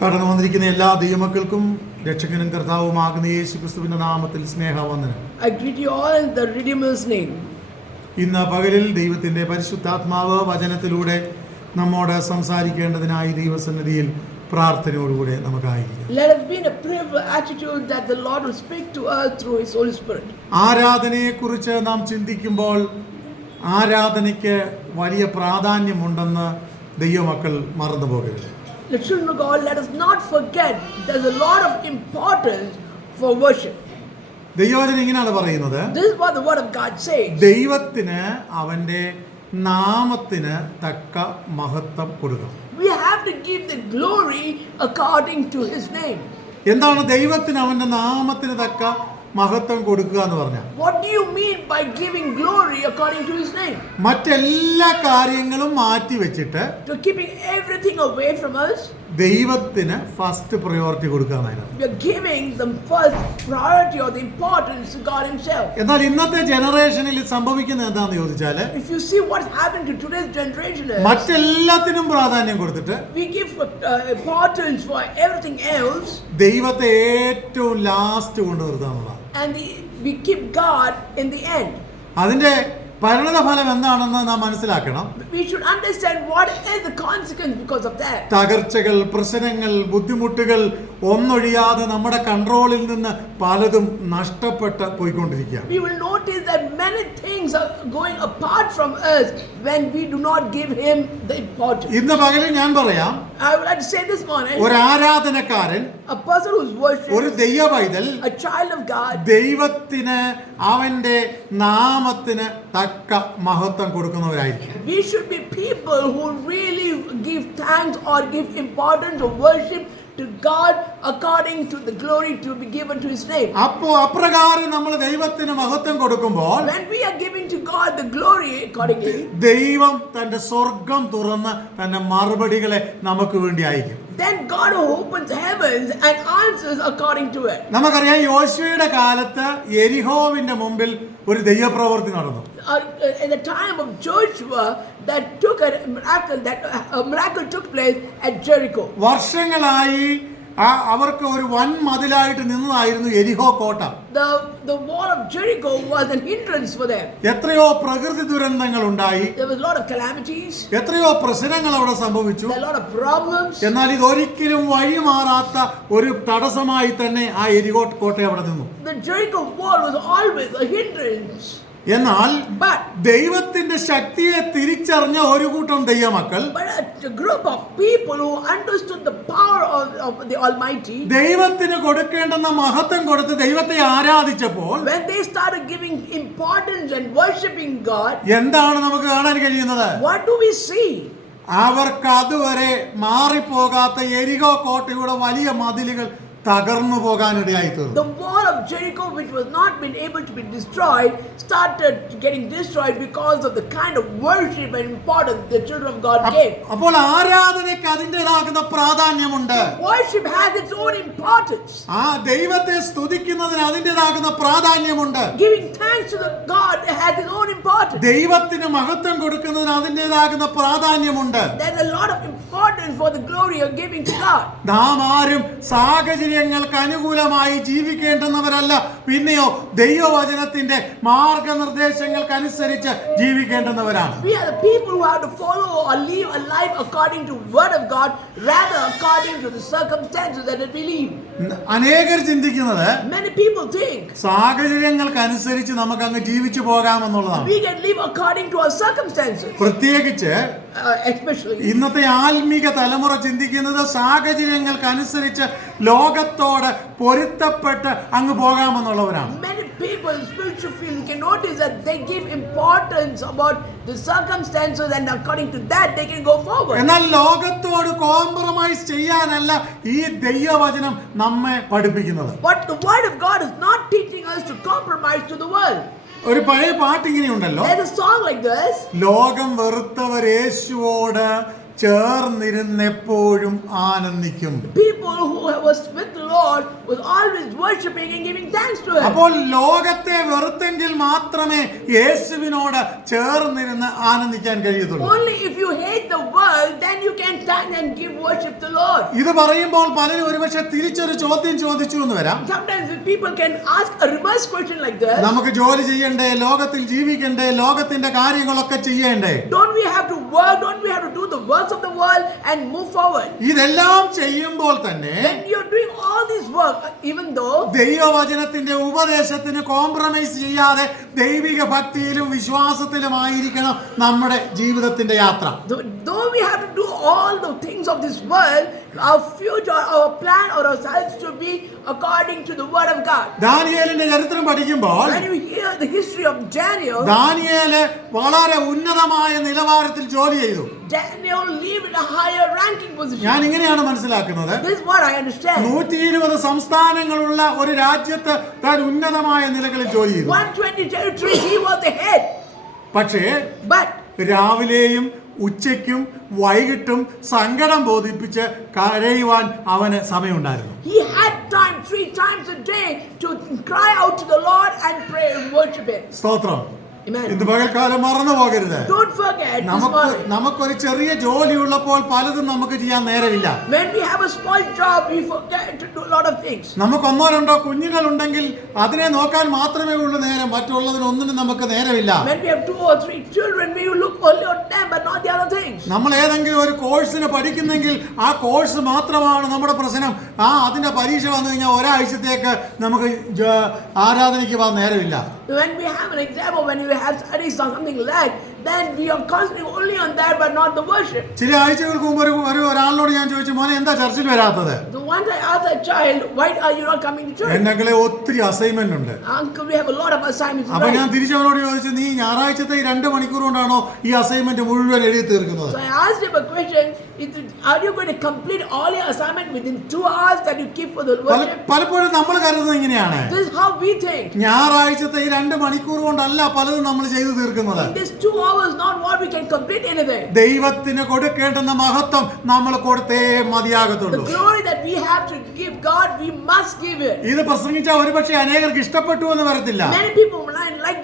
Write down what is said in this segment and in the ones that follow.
കടന്നു വന്നിരിക്കുന്ന എല്ലാ ദൈവമക്കൾക്കും രക്ഷകനും കർത്താവുമാകുന്ന യേശുക്രിസ്തുവിന്റെ നാമത്തിൽ സ്നേഹവന്ദനം. I greet you all in the Redeemer's name. ഇന്ന് പകലിൽ ദൈവത്തിന്റെ പരിശുദ്ധാത്മാവ് വചനത്തിലൂടെ നമ്മോട് സംസാരിക്കേണ്ടതിനായി ദൈവസന്നിധിയിൽ പ്രാർത്ഥനയോടുകൂടെ നമുക്കായിരിക്കാം. Let us be in a prayerful attitude that the Lord will speak to us through His Holy Spirit. ആരാധനയെക്കുറിച്ച് നാം ചിന്തിക്കുമ്പോൾ ആരാധനയ്ക്ക് വലിയ പ്രാധാന്യമുണ്ടെന്ന് ദൈവമക്കൾ മറന്നു പോകരുത്. The children of God, let us not forget there's a lot of importance for worship. ദൈവവചനം ഇങ്ങനെയാണ് പറയുന്നത്. This is what the word of God says. ദൈവത്തിന് അവന്റെ നാമത്തിന് തക്ക മഹത്വം കൊടുക്കണം. We have to give the glory according to His name. എന്താണ് ദൈവത്തിന് അവന്റെ നാമത്തിന് തക്ക മഹത്വം കൊടുക്കുക എന്ന് പറഞ്ഞാൽ? What do you mean by giving glory according to His name? മറ്റെല്ലാ കാര്യങ്ങളും മാറ്റി വെച്ചിട്ട് To keeping everything away from us. ദൈവത്തിന് ഫസ്റ്റ് പ്രയോറിറ്റി കൊടുക്കാനാണ്. We are giving the first priority or the importance to God Himself. എന്നാൽ ഇന്നത്തെ ജനറേഷനിൽ സംഭവിക്കുന്നത് എന്താണെന്ന് ചോദിച്ചാൽ, If you see what's happened to today's generation is മറ്റെല്ലാത്തിനും പ്രാധാന്യം കൊടുത്തിട്ട് we give importance for everything else ദൈവത്തെ ഏറ്റവും ലാസ്റ്റ് കൊണ്ട് നിർത്താനുള്ള, and we keep God in the end. അതിന്റെ പരിണത ഫലം എന്താണെന്ന് നാം മനസ്സിലാക്കണം. We should understand what is the consequence because of that. തകർച്ചകൾ, പ്രശ്നങ്ങൾ, ബുദ്ധിമുട്ടുകൾ ഒന്നൊഴിയാതെ നമ്മുടെ കൺട്രോളിൽ നിന്ന് പലതും നഷ്ടപ്പെട്ട് പോയിക്കൊണ്ടിരിക്കുകയാണ്. We will notice that many things are going apart from us when we do not give Him the importance. ഇന്ന് പകലിൽ ഞാൻ പറയാം, I would like to say this morning, ഒരു ആരാധനക്കാരൻ, a person who's worshiping, ഒരു ദൈവ പൈതൽ a child of God, ദൈവത്തിന് അവന്റെ നാമത്തിന് തക്ക മഹത്വം കൊടുക്കുന്നവരായിരിക്കും. we should be people who really give thanks or give importance or worship to God according to the glory to be given to His name. അപ്പോൾ അപ്രകാരം നമ്മൾ ദൈവത്തിന് മഹത്വം കൊടുക്കുമ്പോൾ When we are giving to God the glory accordingly, ദൈവം തന്റെ സ്വർഗം തുറന്ന് തന്റെ മറുപടികളെ നമുക്ക് വേണ്ടി അയക്കും. then God opens heavens and answers according to it. നമുക്കറിയാം, യോശുവയുടെ കാലത്ത് യെരിഹോവിന്റെ മുമ്പിൽ ഒരു ദൈവപ്രവൃത്തി നടന്നു. In the time of Joshua, that took a miracle took place at Jericho. വർഷങ്ങളായി അവർക്ക് ഒരു വൻ മതിലായിട്ട് നിന്നതായിരുന്നു യെരിഹോ കോട്ട. The wall of Jericho was an hindrance for them. എത്രയോ പ്രകൃതി ദുരന്തങ്ങൾ ഉണ്ടായി, There was a lot of calamities, എത്രയോ പ്രശ്നങ്ങൾ അവിടെ സംഭവിച്ചു. a lot of problems. എന്നാൽ ഇതൊരിക്കലും വഴിമാറാത്ത ഒരു തടസ്സമായി തന്നെ ആ യെരിഹോ കോട്ട അവിടെ നിന്നു. The Jericho wall was always a hindrance. എന്നാൽ But ദൈവത്തിന്റെ ശക്തിയെ തിരിച്ചറിഞ്ഞ ഒരു കൂട്ടം ദൈവമക്കൾ, a group of people who understood the power of the Almighty, ദൈവത്തിന് കൊടുക്കേണ്ടുന്ന മഹത്വം കൊടുത്ത് ദൈവത്തെ ആരാധിച്ചപ്പോൾ when they started giving importance and worshiping God, എന്താണ് നമുക്ക് കാണാൻ കഴിയുന്നത്? what do we see? അവർക്ക് അതുവരെ മാറിപ്പോകാത്ത യെരിഹോ കോട്ടയുടെ വലിയ മതിലുകൾ തകർന്നു പോകാനിടയായി തീർന്നു. The wall of Jericho, which was not been able to be destroyed, started getting destroyed because of the kind of worship and importance the children of God gave. അപ്പോൾ ആരാധനയ്ക്ക് അതിൻ്റെതാകുന്ന പ്രാധാന്യമുണ്ട്. Worship has its own importance. ആ ദൈവത്തെ സ്തുതിക്കുന്നതിന് അതിൻ്റെതാകുന്ന പ്രാധാന്യമുണ്ട്. Giving thanks to the God has its own importance. ദൈവത്തിന് മഹത്വം കൊടുക്കുന്നതിന് അതിൻ്റെതാകുന്ന പ്രാധാന്യമുണ്ട്. There's a lot of importance for the glory of giving to God. നാം ആരും സാഹചര്യങ്ങൾക്ക് അനുകൂലമായി ജീവിക്കേണ്ടുന്നവരല്ല, പിന്നെയോ ദൈവവചനത്തിന്റെ മാർഗനിർദ്ദേശങ്ങൾക്കനുസരിച്ച് ജീവിക്കേണ്ടുന്നവരാണ്. We are the people who have to follow or live a life according to word of God, rather according to the circumstances that we live. അനേകർ ചിന്തിക്കുന്നത് Many people think സാഹചര്യങ്ങൾക്കനുസരിച്ച് നമുക്ക് അങ്ങ് ജീവിച്ചു പോകാമെന്നുള്ളതാണ്. we can live according to our circumstances. പ്രത്യേകിച്ച് Especially ഇന്നത്തെ ആത്മീക തലമുറ ചിന്തിക്കുന്നത് സാഹചര്യങ്ങൾക്കനുസരിച്ച് ലോകത്തോട് പൊരുത്തപ്പെട്ട് അങ്ങ് പോകാമെന്നുള്ളവരാണ്. many people in spiritual field, you can notice that they give importance about the circumstances and according to that they can go forward. എന്നാൽ ലോകത്തോട് കോംപ്രമൈസ് ചെയ്യാനല്ല ഈ ദൈവവചനം നമ്മെ പഠിപ്പിക്കുന്നത്. But the word of God is not teaching us to compromise to the world. ഒരു പഴയ പാട്ട് ഇങ്ങനെയുണ്ടല്ലോ, There's a song like this. ലോകം വെറുത്തവർ യേശുവോട് ചേർന്നിരുന്ന് എപ്പോഴും ആനന്ദിക്കും. People who was with the Lord was always worshiping and giving thanks to Him. അപ്പോൾ ലോകത്തെ വെറുത്തെങ്കിൽ മാത്രമേ യേശുവിനോട് ചേർന്നിരുന്ന് ആനന്ദിക്കാൻ കഴിയത്തുള്ളൂ. Only if you hate the world, then you can stand and give worship to the Lord. ഇത് പറയുമ്പോൾ പലരും ഒരുപക്ഷെ തിരിച്ചൊരു ചോദ്യം ചോദിച്ചു എന്ന് വരാം. Sometimes people can ask a reverse question like this. നമുക്ക് ജോലി ചെയ്യണ്ടേ, ലോകത്തിൽ ജീവിക്കണ്ടേ, ലോകത്തിന്റെ കാര്യങ്ങളൊക്കെ ചെയ്യണ്ടേ? Don't we have to work? Don't we have to do the works of the world and move forward? ഇതെല്ലാം ചെയ്യുമ്പോൾ തന്നെ When you're doing all this work, even though ദൈവവചനത്തിന്റെ ഉപദേശത്തിന് കോംപ്രമൈസ് ചെയ്യാതെ ദൈവിക ഭക്തിയിലും വിശ്വാസത്തിലുമായിരിക്കണം നമ്മുടെ ജീവിതത്തിന്റെ യാത്ര. though we have to do all the things of this world, our future, our plan or our lives should be according to the word of God. ദാനിയേലിന്റെ ചരിത്രം പഠിക്കുമ്പോൾ When you hear the history of Daniel, Daniel വളരെ ഉന്നതമായ നിലവാരത്തിൽ ജോലി ചെയ്തു. Daniel lived in a higher ranking position. ഞാൻ ഇങ്ങനെയാണ് മനസ്സിലാക്കുന്നത്. This is what I understand. 120 സംസ്ഥാനങ്ങളുള്ള ഒരു രാജ്യത്ത് താൻ ഉന്നതമായ നിലകളിൽ ജോലി ചെയ്തു. 120 territories, he was the head. പക്ഷേ But രാവിലെയും ഉച്ചയ്ക്കും വൈകിട്ടും സങ്കടം ബോധിപ്പിച്ച് കരയുവാൻ അവന് സമയമുണ്ടായിരുന്നു. he had time 3 times a day to cry out to the Lord and pray and worship Him. സ്തോത്രം. Amen. ഇന്ന് പകൽക്കാലം മറന്നു പോകരുത്. Don't forget this morning. നമുക്കൊരു ചെറിയ ജോലി ഉള്ളപ്പോൾ പലതും നമുക്ക് ചെയ്യാൻ നേരമില്ല. When we have a small job, we forget to do a lot of things. നമുക്ക് ഒന്നോ രണ്ടോ കുഞ്ഞുങ്ങൾ ഉണ്ടെങ്കിൽ അതിനെ നോക്കാൻ മാത്രമേ ഉള്ളൂ നേരം, മറ്റുള്ളതിനൊന്നിനും നമുക്ക് നേരമില്ല. When we have 2 or 3 children, we will look only on them but not the other things. നമ്മൾ ഏതെങ്കിലും ഒരു കോഴ്സിന് പഠിക്കുന്നെങ്കിൽ ആ കോഴ്സ് മാത്രമാണ് നമ്മുടെ പ്രശ്നം. അതിന്റെ പരീക്ഷ വന്നു കഴിഞ്ഞാൽ ഒരാഴ്ചത്തേക്ക് നമുക്ക് ആരാധനയ്ക്ക് പോകാൻ നേരമില്ല. When we have an exam or when we have studies or something like, then we are concentrating only on that but not the worship. ചില ആഴ്ചകൾക്ക് മുമ്പ് ഒരാളോട് ഞാൻ ചോദിച്ചു, മോനെ എന്താ ചർച്ചിൽ വരാത്തത്? The one I asked a child, why are you not coming to church? എന്നെങ്കിലെ ഒത്തിരി അസൈൻമെന്റ് ഉണ്ട്. Uncle, we have a lot of assignments. അപ്പൊ ഞാൻ തിരിച്ചവനോട് ചോദിച്ചു, നീ ഞായറാഴ്ചത്തെ ഈ 2 മണിക്കൂർ കൊണ്ടാണോ ഈ അസൈൻമെന്റ് മുഴുവൻ എഴുതി തീർക്കുന്നത്? So I asked him a question, are you going to complete all your assignment within 2 hours that you keep for the worship? പലപ്പോഴും നമ്മൾ കരുതുന്നത് ഇങ്ങനെയാണ്. This is how we think. ഞായറാഴ്ചത്തെ ഈ 2 മണിക്കൂർ കൊണ്ടല്ല പലതും നമ്മൾ ചെയ്തു തീർക്കുന്നത്. In this 2 hours, not what we can complete anything. ദൈവത്തിന് കൊടുക്കേണ്ടുന്ന മഹത്വം നമ്മൾ കൊടുത്തേ മതിയാകത്തുള്ളൂ. The glory that we have to give God, we must give it. ഇത് പ്രസംഗിച്ച ഒരുപക്ഷെ അനേകർക്ക് ഇഷ്ടപ്പെട്ടു എന്ന് വരത്തില്ല. Many people might like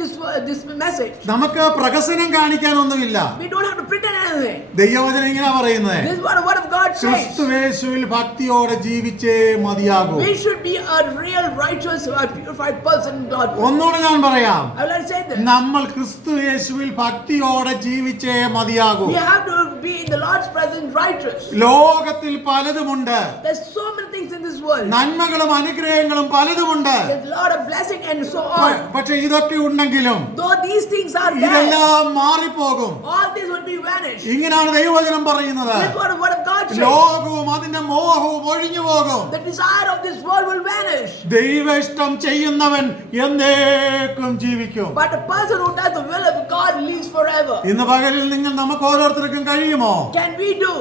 this message. നമുക്ക് പ്രകസനം കാണിക്കാനൊന്നുമില്ല. We don't have to pretend anything. ദൈവവചനം ഇങ്ങനെ പറയുന്നത്, This is what the word of God says. ക്രിസ്തുയേശുവിൽ ഭക്തിയോടെ ജീവിച്ചേ മതിയാകൂ. We should be a real righteous, a purified person in God. ഒന്നുകൂടെ ഞാൻ പറയാം, I will not say this. നമ്മൾ ക്രിസ്തുയേശുവിൽ ഭക്തിയോടെ ജീവിച്ചേ മതിയാകൂ. We have to be in the Lord's presence righteous. ലോകത്തിൽ പലതുമുണ്ട്. There's so many things in this world. നന്മകളും അനുഗ്രഹങ്ങളും പലതുമുണ്ട്. There's a lot of blessing and so on. പക്ഷെ ഇതൊക്കെ ഉണ്ടെങ്കിലും Though these things are there, ഇതെല്ലാം മാറിപ്പോകും. all this will be vanished. ഇങ്ങനെയാണ് ദൈവവചനം പറയുന്നത്. This is what the word of God says. ലോകവും അതിന്റെ മോഹവും ഒഴിഞ്ഞു പോകും. The desire of this world will vanish. ദൈവ ഇഷ്ടം ചെയ്യുന്നവൻ എന്നേക്കും ജീവിക്കും. But the person who does the will of God lives forever. ഇന്ന് പകലിൽ നിങ്ങൾ നമുക്ക് ഓരോരുത്തർക്കും കഴിയുമോ? Can we do?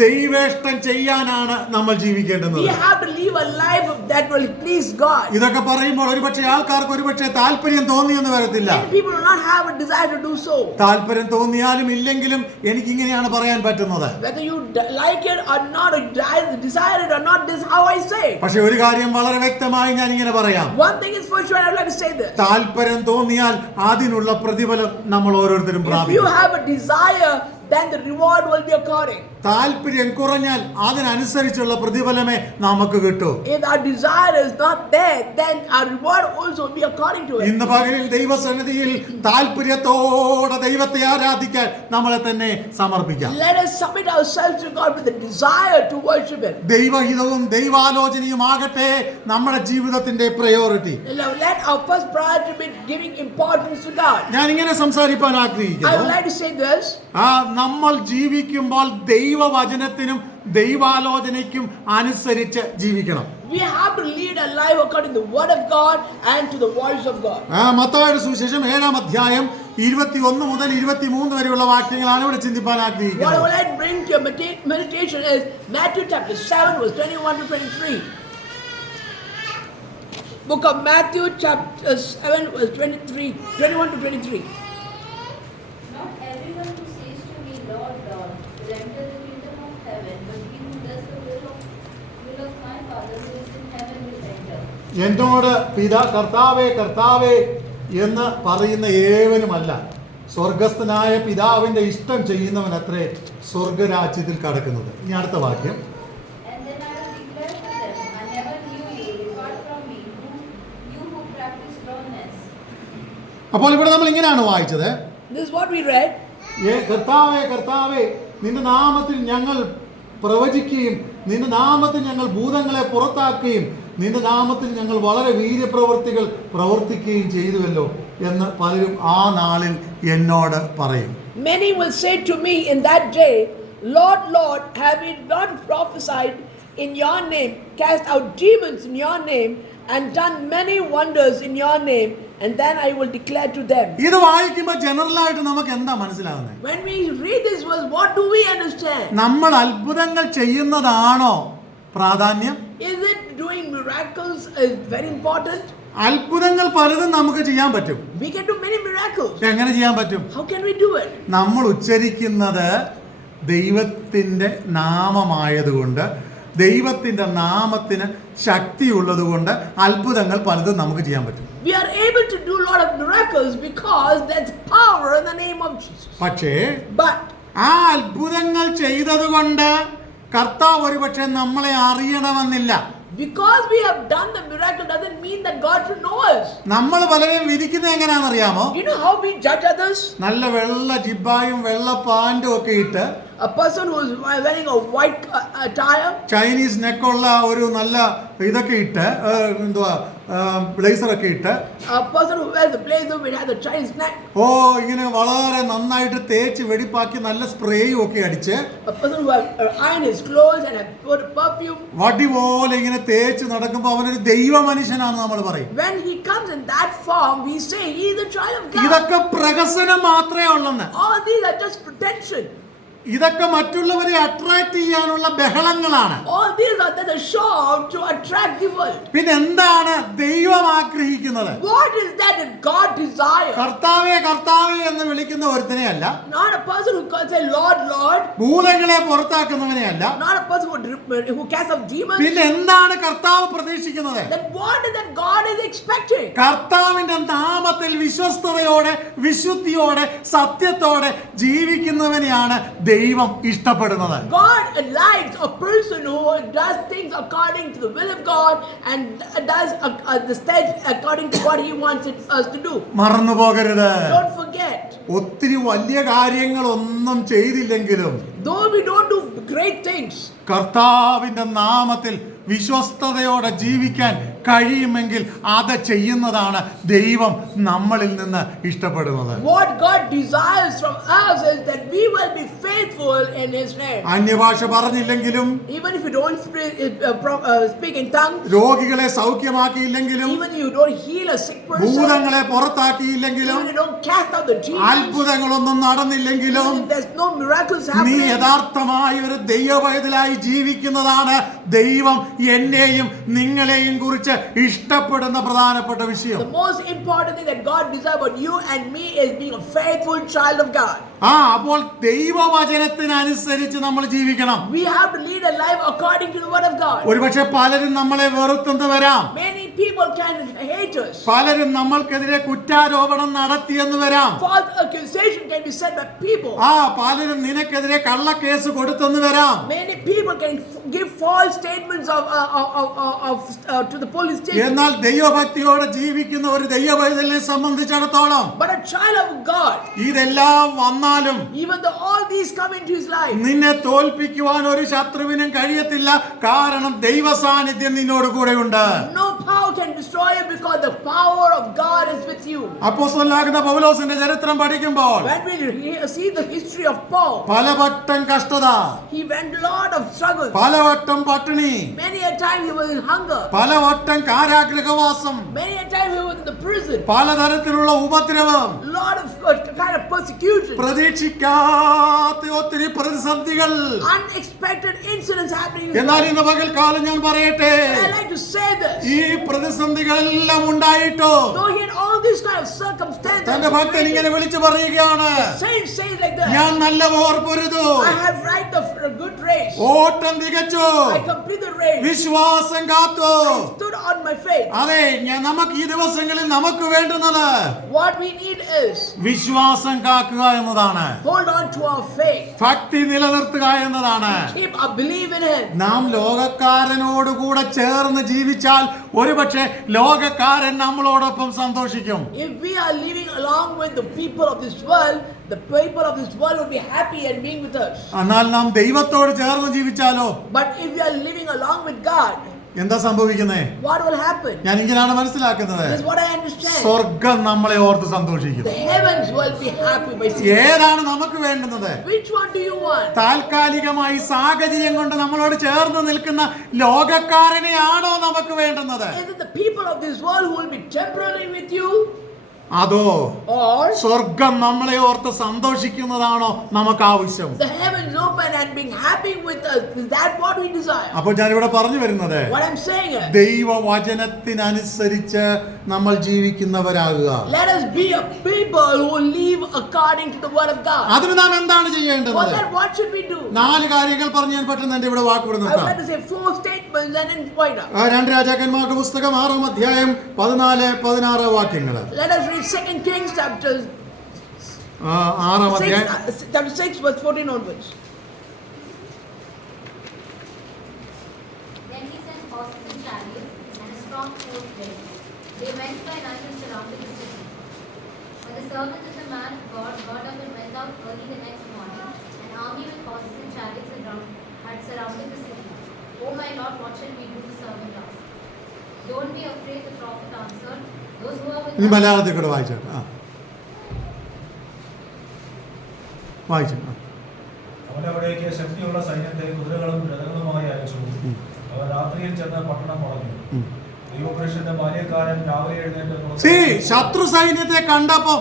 ദൈവേഷ്ടം ചെയ്യാനാണ് നമ്മൾ ജീവിക്കേണ്ടത്. We have to live a life that will please God. ഇതൊക്കെ പറയുമ്പോൾ ഒരുപക്ഷെ ആൾക്കാർക്ക് ഒരുപക്ഷെ താല്പര്യം തോന്നിയെന്ന് വരത്തില്ല. Many people do not have a desire to do so. താല്പര്യം തോന്നിയാലും ഇല്ലെങ്കിലും എനിക്ക് ഇങ്ങനെയാണ് പറയാൻ പറ്റുന്നത്. Whether you like it or not, or desire it or not, this is how I say. പക്ഷെ ഒരു കാര്യം വളരെ വ്യക്തമായി ഞാൻ ഇങ്ങനെ പറയാം. One thing is for sure, I would like to say this. താല്പര്യം തോന്നിയാൽ അതിനുള്ള പ്രതിഫലം നമ്മൾ ഓരോരുത്തരും If you പ്രാപിക്കും. have a desire, then the reward will be according. താല്പര്യം കുറഞ്ഞാൽ അതിനനുസരിച്ചുള്ള പ്രതിഫലമേ നമുക്ക് കിട്ടൂ. If our desire is not there, then our reward also will be according to it. ഇന്ന് പകലിൽ ദൈവസന്നിധിയിൽ താല്പര്യത്തോടെ ദൈവത്തെ ആരാധിക്കാൻ നമ്മളെ തന്നെ സമർപ്പിക്കാം. Let us submit ourselves to God with a desire to worship Him. ദൈവഹിതവും ദൈവാലോചനയും ആകട്ടെ നമ്മുടെ ജീവിതത്തിന്റെ priority. Let our first priority be giving importance to God. ഞാൻ ഇങ്ങനെ സംസാരിക്കാൻ I would ആഗ്രഹിക്കുന്നു. like to say this. നമ്മൾ ജീവിക്കുമ്പോൾ ദൈവവചനത്തിനും ദൈവാലോചനയ്ക്കും അനുസരിച്ച് ജീവിക്കണം. We have to lead a life according to the word of God and to the voice of God. മത്തായിയുടെ സുവിശേഷം 7-ാം അധ്യായം 21 മുതൽ 23 വരെയുള്ള വാക്യങ്ങളാണ് ഇവിടെ ചിന്തിപ്പാൻ What I ആഗ്രഹിക്കുന്നത്. would like to bring to your meditation is Matthew chapter 7 verse 21 to 23. Book of Matthew chapter 7 verse 21 to 23. Not everyone who says to me, Lord, Lord, will enter the kingdom എന്നോട് കർത്താവേ കർത്താവേ എന്ന് പറയുന്ന ഏവനുമല്ല, സ്വർഗസ്ഥനായ പിതാവിന്റെ ഇഷ്ടം ചെയ്യുന്നവൻ അത്രേ സ്വർഗരാജ്യത്തിൽ കടക്കുന്നത്. ഇനി അടുത്ത വാക്യം. And then I will declare to them, I never knew you, depart from me, you who practice lawlessness. അപ്പോൾ ഇവിടെ നമ്മൾ ഇങ്ങനെയാണ് വായിച്ചത്, This is what we read. കർത്താവേ കർത്താവേ നിന്റെ നാമത്തിൽ ഞങ്ങൾ പ്രവചിക്കുകയും നിന്റെ നാമത്തിൽ ഞങ്ങൾ ഭൂതങ്ങളെ പുറത്താക്കുകയും നിന്റെ നാമത്തിൽ ഞങ്ങൾ വളരെ വീര്യപ്രവൃത്തികൾ പ്രവർത്തിക്കുകയും ചെയ്തുവല്ലോ എന്ന് പലരും ആ നാളിൽ എന്നോട് പറയും. Many will say to me in that day, Lord, Lord, have we not prophesied in your name, cast out demons in your name, and done many wonders in your name? And then I will declare to them. ഇത് വായിക്കുമ്പോൾ general ആയിട്ട് നമുക്ക് എന്താ മനസ്സിലാവുന്നത്? When we read this verse, what do we understand? നമ്മൾ അത്ഭുതങ്ങൾ ചെയ്യുന്നതാണോ പ്രാധാന്യം? Is it doing miracles is very important? അത്ഭുതങ്ങൾ പലതും നമുക്ക് ചെയ്യാൻ പറ്റും. We can do many miracles. എങ്ങനെ ചെയ്യാൻ പറ്റും? How can we do it? നമ്മൾ ഉച്ചരിക്കുന്നത് ദൈവത്തിൻ്റെ നാമമായതുകൊണ്ട്, ദൈവത്തിൻ്റെ നാമത്തിന് ശക്തിയുള്ളതുകൊണ്ട് അത്ഭുതങ്ങൾ പലതും നമുക്ക് ചെയ്യാൻ പറ്റും. We are able to do a lot of miracles because there's power in the name of Jesus. പക്ഷേ But ആ അത്ഭുതങ്ങൾ ചെയ്തതുകൊണ്ട് കർത്താവ് ഒരുപക്ഷെ നമ്മളെ അറിയണമെന്നില്ല. because we have done the miracle doesn't mean that God should know us. നമ്മൾ പലരെയും വിധിക്കുന്നത് എങ്ങനെയാണെന്നറിയാമോ? Do you know how we judge others? നല്ല വെള്ള ജിബ്ബായും വെള്ള പാൻറ്റും ഒക്കെ ഇട്ട്, A person who is wearing a white attire, Chinese നെക്കുള്ള ഒരു നല്ല ഇതൊക്കെ ഇട്ട്, എന്തുവാ ബ്ലേസറൊക്കെ ഇട്ട്, a person who wears a blazer which has a Chinese neck, ഇങ്ങനെ വളരെ നന്നായിട്ട് തേച്ച് വെടിപ്പാക്കി നല്ല സ്പ്രേയും ഒക്കെ അടിച്ച്, a person who has ironed his clothes and have put perfume. വടി പോലെ ഇങ്ങനെ തേച്ച് നടക്കുമ്പോൾ അവനൊരു ദൈവ മനുഷ്യനാണ് നമ്മൾ പറയും. When he comes in that form, we say he is a child of God. ഇതൊക്കെ പ്രഹസനം മാത്രമേ ഉള്ളെന്ന്. All these are just pretension. ഇതൊക്കെ മറ്റുള്ളവരെ അട്രാക്ട് ചെയ്യാനുള്ള ബഹളങ്ങളാണ്. All these are the show to attract the world. പിന്നെ എന്താണ് ദൈവം ആഗ്രഹിക്കുന്നത്? What is that God desires? കർത്താവേ കർത്താവേ എന്ന് വിളിക്കുന്ന ഒരുത്തനെയല്ല, Not a person who can say Lord, Lord. ഭൂതങ്ങളെ പുറത്താക്കുന്നവനെയല്ല. Not a person who casts out demons. പിന്നെ എന്താണ് കർത്താവ് പ്രതീക്ഷിക്കുന്നത്? Then what is that God is expecting? കർത്താവിന്റെ നാമത്തിൽ വിശ്വസ്തയോടെ വിശുദ്ധിയോടെ സത്യത്തോടെ ജീവിക്കുന്നവനെയാണ് ദൈവം ഇഷ്ടപ്പെടുന്നത്. God likes a person who does things according to the will of God and does the steps according to what He wants us to do. മറന്നു പോകരുത്. Don't forget. ഒത്തിരി വലിയ കാര്യങ്ങളൊന്നും ചെയ്തില്ലെങ്കിലും Though we don't do great things, കർത്താവിന്റെ നാമത്തിൽ വിശ്വസ്തയോടെ ജീവിക്കാൻ കഴിയുമെങ്കിൽ അത് ചെയ്യുന്നതാണ് ദൈവം നമ്മളിൽ നിന്ന് ഇഷ്ടപ്പെടുന്നത്. what God desires from us is that we will be faithful in His name. അന്യഭാഷ പറഞ്ഞില്ലെങ്കിലും, Even if you don't speak in tongues, രോഗികളെ സൗഖ്യമാക്കിയില്ലെങ്കിലും, even if you don't heal a sick person, ഭൂതങ്ങളെ പുറത്താക്കിയില്ലെങ്കിലും, even if you don't cast out the demons, അത്ഭുതങ്ങളൊന്നും നടന്നില്ലെങ്കിലും, even if there's no miracles നീ happening, യഥാർത്ഥമായ ഒരു ദൈവപൈതലായി ജീവിക്കുന്നതാണ് ദൈവം എന്നെയും നിങ്ങളെയും കുറിച്ച് ഇഷ്ടപ്പെടുന്ന പ്രധാനപ്പെട്ട വിഷയം. the most important thing that God desires about you and me is being a faithful child of God. അപ്പോൾ ദൈവവചനത്തിനനുസരിച്ച് നമ്മൾ ജീവിക്കണം. We have to lead a life according to the word of God. ഒരുപക്ഷെ പലരും നമ്മളെ വെറുത്തെന്ന് വരാം, Many people can hate us. പലരും നമ്മൾക്കെതിരെ കുറ്റാരോപണം നടത്തിയെന്ന് വരാം, False accusation can be said by people. പലരും നിനക്കെതിരെ കള്ളക്കേസ് കൊടുത്തെന്ന് വരാം. Many people can give false statements to the police station. എന്നാൽ ദൈവഭക്തിയോടെ ജീവിക്കുന്ന ഒരു ദൈവപൈതലിനെ സംബന്ധിച്ചിടത്തോളം But a child of God, ഇതെല്ലാം വന്നാലും even though all these come into his life, നിന്നെ തോൽപ്പിക്കുവാൻ ഒരു ശത്രുവിനും കഴിയത്തില്ല. കാരണം ദൈവ സാന്നിധ്യം നിന്നോട് കൂടെയുണ്ട്. no power can destroy you because the power of God is with you. അപ്പോസ്തലനാകുന്ന പൗലോസിന്റെ ചരിത്രം പഠിക്കുമ്പോൾ When we see the history of Paul, പലവട്ടം കഷ്ടത, he went a lot of struggles. പലവട്ടം പട്ടിണി, Many a time he was in hunger. പലവട്ടം കാരാഗൃഹവാസം, Many a time he was in the prison. പലതരത്തിലുള്ള ഉപദ്രവം, Lot of kind of persecution. പ്രതീക്ഷിക്കാത്ത ഒത്തിരി പ്രതിസന്ധികൾ. Unexpected incidents happening. in his എന്നാൽ life. ഇന്ന് പകൽക്കാലം ഞാൻ പറയട്ടെ, I like to say this. ഈ പ്രതിസന്ധികളെല്ലാം ഉണ്ടായിട്ടോ Though he had all these kind of circumstances, തന്റെ ഭക്തൻ ഇങ്ങനെ വിളിച്ചു പറയുകയാണ്, saints say like that. ഞാൻ നല്ല പോർ പൊരുതു, I have right the good race. ഓട്ടം തികച്ചു, I complete the race. വിശ്വാസം കാത്തു. I stood on my faith. അതെ, നമുക്ക് ഈ ദിവസങ്ങളിൽ നമുക്ക് വേണ്ടുന്നത് What we need is വിശ്വാസം കാക്കുക എന്നതാണ്, hold on to our faith. ഭക്തി നിലനിർത്തുക എന്നതാണ്. Keep a belief in Him. നാം ലോകക്കാരനോടുകൂടെ ചേർന്ന് ജീവിച്ചാൽ ഒരുപക്ഷെ ലോകക്കാരൻ നമ്മളോടൊപ്പം സന്തോഷിക്കും. If we are living along with the people of this world, the people of this world will be happy and being with us. എന്നാൽ നാം ദൈവത്തോട് ചേർന്ന് ജീവിച്ചാലോ But if we are living along with God, എന്താ സംഭവിക്കുന്നേ? what will happen? ഞാൻ ഇങ്ങനെയാണ് മനസ്സിലാക്കുന്നത്, This is what I understand. സ്വർഗം നമ്മളെ ഓർത്ത് സന്തോഷിക്കും. The heavens will be happy by seeing. ഏതാണ് നമുക്ക് വേണ്ടുന്നത്? Which one do you want? താൽക്കാലികമായി സാഹചര്യം കൊണ്ട് നമ്മളോട് ചേർന്ന് നിൽക്കുന്ന ലോകക്കാരനെയാണോ നമുക്ക് വേണ്ടുന്നത്? Is it the people of this world who will be temporarily with you? അതോ Or സ്വർഗം നമ്മളെ ഓർത്ത് സന്തോഷിക്കുന്നതാണോ നമുക്ക് ആവശ്യം? the heavens open and being happy with us? Is that what we desire? അപ്പോൾ ഞാനിവിടെ പറഞ്ഞു വരുന്നത്, What I'm saying is, ദൈവവചനത്തിനനുസരിച്ച് നമ്മൾ ജീവിക്കുന്നവരാകുക. let us be a people who live according to the word of God. അതിന് നാം എന്താണ് For ചെയ്യേണ്ടത്? that, what should we do? 4 കാര്യങ്ങൾ പറഞ്ഞു ഞാൻ പെട്ടെന്ന് എന്റെ ഇവിടെ വാക്ക് I would നിർത്താം. like to say 4 statements and then point out. 2 രാജാക്കന്മാരുടെ പുസ്തകം 6-ാം അധ്യായം 14-16 വാക്യങ്ങൾ. Let us read 2 Kings chapter 6-ാം അധ്യായം 6 verse 14 onwards. Then he sent horses and chariots and a strong force there. They went by night and surrounded the city. When the servants of the man of God got up and went out early the next morning, an army with horses and chariots had surrounded the city. Oh my Lord, what shall we do? The servant asked. Don't be afraid, the prophet answered. Those who are with ഈ us മലയാളത്തിൽ കൂടെ വായിച്ചോട്ടെ. വായിച്ചു. അവൻ അവിടേക്ക് ശക്തിയുള്ള സൈന്യത്തെ കുതിരകളും രഥങ്ങളുമായി അയച്ചു. അവൻ രാത്രിയിൽ ചെന്ന് പട്ടണം വളഞ്ഞു. ദൈവപുരുഷന്റെ ബാല്യക്കാരൻ രാവിലെ എഴുന്നേറ്റ് ശത്രു സൈന്യത്തെ കണ്ടപ്പോ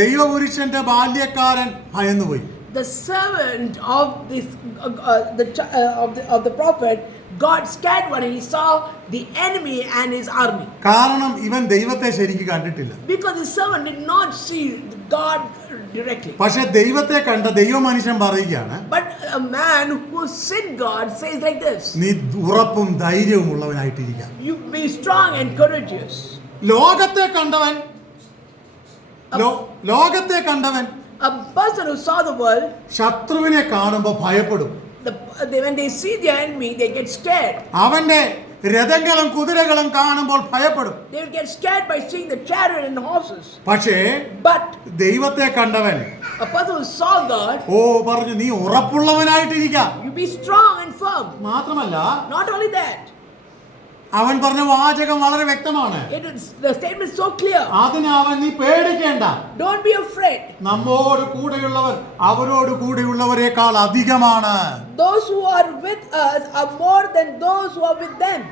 ദൈവപുരുഷന്റെ ബാല്യക്കാരൻ ഭയന്നുപോയി. The servant of this of the prophet got scared when he saw the enemy and his army. കാരണം ഇവൻ ദൈവത്തെ ശരിക്കും കണ്ടിട്ടില്ല. Because the servant did not see God directly. പക്ഷെ ദൈവത്തെ കണ്ട ദൈവ മനുഷ്യൻ പറയുകയാണ്, But a man who seen God says like this: നീ ഉറപ്പും ധൈര്യവും ഉള്ളവനായിട്ടിരിക്കുക. You be strong and courageous. ലോകത്തെ കണ്ടവൻ A person who saw the world, ശത്രുവിനെ കാണുമ്പോൾ ഭയപ്പെടും. when they see the enemy, they get scared. അവന്റെ രഥങ്ങളും കുതിരകളും കാണുമ്പോൾ ഭയപ്പെടും. They will get scared by seeing the chariot and horses. പക്ഷേ But ദൈവത്തെ കണ്ടവൻ a person who saw God, പറഞ്ഞു നീ ഉറപ്പുള്ളവനായിട്ടിരിക്കുക. you be strong and firm. മാത്രമല്ല Not only that, അവൻ പറഞ്ഞ വാചകം വളരെ വ്യക്തമാണ്. the statement is so clear. അതിന് അവൻ നീ പേടിക്കേണ്ട, Don't be afraid. നമ്മോട് കൂടെയുള്ളവർ അവരോട് കൂടെയുള്ളവരെക്കാൾ അധികമാണ്. Those who are with us are more than those who are with them.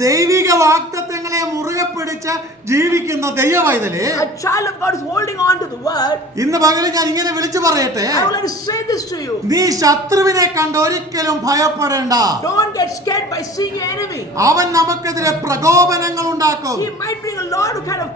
ദൈവിക വാഗ്ദത്തങ്ങളെ മുറുകെ പിടിച്ച് ജീവിക്കുന്ന ദൈവവൈതലേ, A child of God is holding on to the word. ഇന്ന് പകല് ഞാൻ ഇങ്ങനെ വിളിച്ചു പറയട്ടെ, I would like to say this to you. നീ ശത്രുവിനെ കണ്ട് ഒരിക്കലും ഭയപ്പെടേണ്ട. Don't get scared by seeing your enemy. അവൻ നമുക്കെതിരെ പ്രകോപനങ്ങൾ ഉണ്ടാക്കും, He might bring a lot of kind of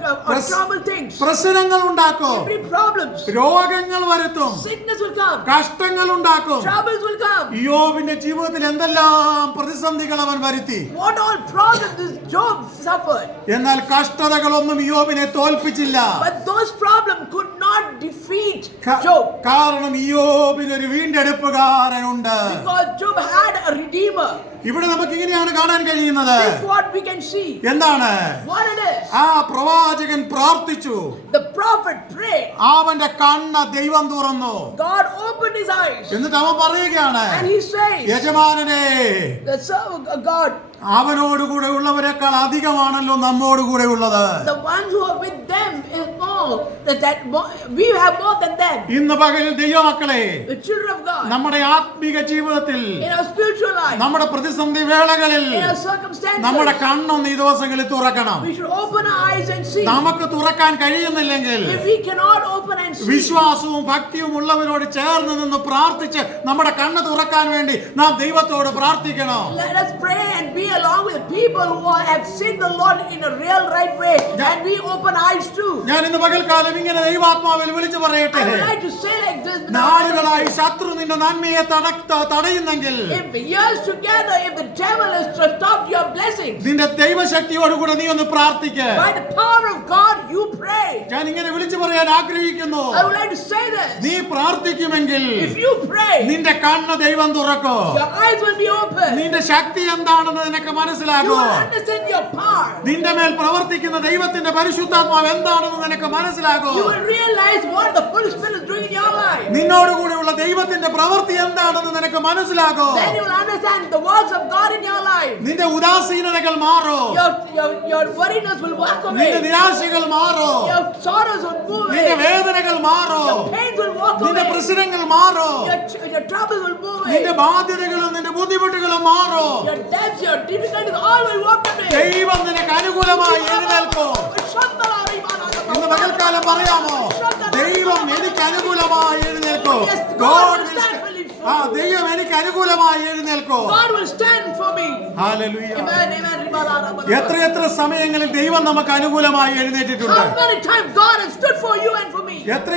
trouble things. പ്രശ്നങ്ങൾ ഉണ്ടാക്കും, He bring problems. രോഗങ്ങൾ വരുത്തും, Sickness will come. കഷ്ടങ്ങൾ ഉണ്ടാക്കും. Troubles will come. യോബിന്റെ ജീവിതത്തിൽ എന്തെല്ലാം പ്രതിസന്ധികൾ അവൻ വരുത്തി. What all problems this Job suffered. എന്നാൽ കഷ്ടതകളൊന്നും യോബിനെ തോൽപ്പിച്ചില്ല. But those problems could not defeat Job. കാരണം യോബിന് ഒരു വീണ്ടെടുപ്പുകാരനുണ്ട്. Because Job had a redeemer. ഇവിടെ നമുക്ക് ഇങ്ങനെയാണ് കാണാൻ കഴിയുന്നത്. This is what we can see. എന്താണ്? What it is. ആ പ്രവാചകൻ പ്രാർത്ഥിച്ചു, The prophet prayed. അവന്റെ കണ്ണ് ദൈവം തുറന്നു. God opened his eyes. എന്നിട്ട് അവൻ പറയുകയാണ്, And he says, യജമാനനെ, the servant of God, അവനോടുകൂടെ ഉള്ളവരെക്കാൾ അധികമാണല്ലോ നമ്മോടുകൂടെ ഉള്ളത്. the ones who are with them is more, we have more than them. ഇന്ന് പകലിൽ ദൈവമക്കളെ, The children of God, നമ്മുടെ ആത്മീക ജീവിതത്തിൽ in our spiritual life, life. നമ്മുടെ പ്രതിസന്ധി വേളകളിൽ In our circumstances, നമ്മുടെ കണ്ണൊന്ന് ഈ ദിവസങ്ങളിൽ തുറക്കണം. we should open our eyes and see. നമുക്ക് തുറക്കാൻ കഴിയുന്നില്ലെങ്കിൽ If we cannot open and see, വിശ്വാസവും ഭക്തിയും ഉള്ളവരോട് ചേർന്ന് നിന്ന് പ്രാർത്ഥിച്ച് നമ്മുടെ കണ്ണ് തുറക്കാൻ വേണ്ടി നാം ദൈവത്തോട് പ്രാർത്ഥിക്കണം. let us pray and be along with people who have seen the Lord in a real right way, and we open eyes too. ഞാൻ ഇന്ന് പകൽക്കാലം ഇങ്ങനെ ദൈവാത്മാവിൽ വിളിച്ചു പറയട്ടെ, I would like to say like this. നാളുകളായി ശത്രു നിന്റെ നന്മയെ തടയുന്നെങ്കിൽ, If years together, if the devil has stopped your blessings, നിന്റെ ദൈവശക്തിയോടുകൂടെ നീ ഒന്ന് പ്രാർത്ഥിക്ക. by the power of God, you pray. ഞാൻ ഇങ്ങനെ വിളിച്ചു പറയാൻ ആഗ്രഹിക്കുന്നു. I would like to say this. നീ പ്രാർത്ഥിക്കുമെങ്കിൽ If you pray, നിന്റെ കണ്ണ് ദൈവം തുറക്കോ. your eyes will be open. നിന്റെ ശക്തി എന്താണെന്ന് നിനക്ക് You മനസ്സിലാകോ. will understand your power. നിന്റെ മേൽ പ്രവർത്തിക്കുന്ന ദൈവത്തിന്റെ പരിശുദ്ധാത്മാവ് എന്താണെന്ന് നിനക്ക് മനസ്സിലാകോ. You will realize what the Holy Spirit is doing in your life. നിന്നോടുകൂടിയുള്ള ദൈവത്തിന്റെ പ്രവൃത്തി എന്താണെന്ന് നിനക്ക് മനസ്സിലാകോ. Then you will understand the works of God in your life. നിന്റെ ഉദാസീനതകൾ മാറോ. Your worriness will walk നിന്റെ away. നിരാശകൾ മാറോ. Your sorrows will move നിന്റെ away. വേദനകൾ മാറോ. Your pains will walk നിന്റെ away. പ്രശ്നങ്ങൾ മാറോ. Your troubles will move away. നിന്റെ ബാധ്യതകളും നിന്റെ ബുദ്ധിമുട്ടുകളും മാറോ. Your debts, your difficulties, all will walk away. ദൈവം നിനക്ക് അനുകൂലമായി എഴുന്നേൽക്കോ. ഇന്ന് പകൽക്കാലം പറയാമോ, ദൈവം എനിക്ക് അനുകൂലമായി എഴുന്നേൽക്കോ. ദൈവം എനിക്ക് അനുകൂലമായി എഴുന്നേൽക്കോ. God will stand for me. Hallelujah. Amen, amen. എത്ര സമയങ്ങളിൽ ദൈവം നമുക്ക് അനുകൂലമായി എഴുന്നേറ്റിട്ടുണ്ട്. How many times God has stood for you and for me?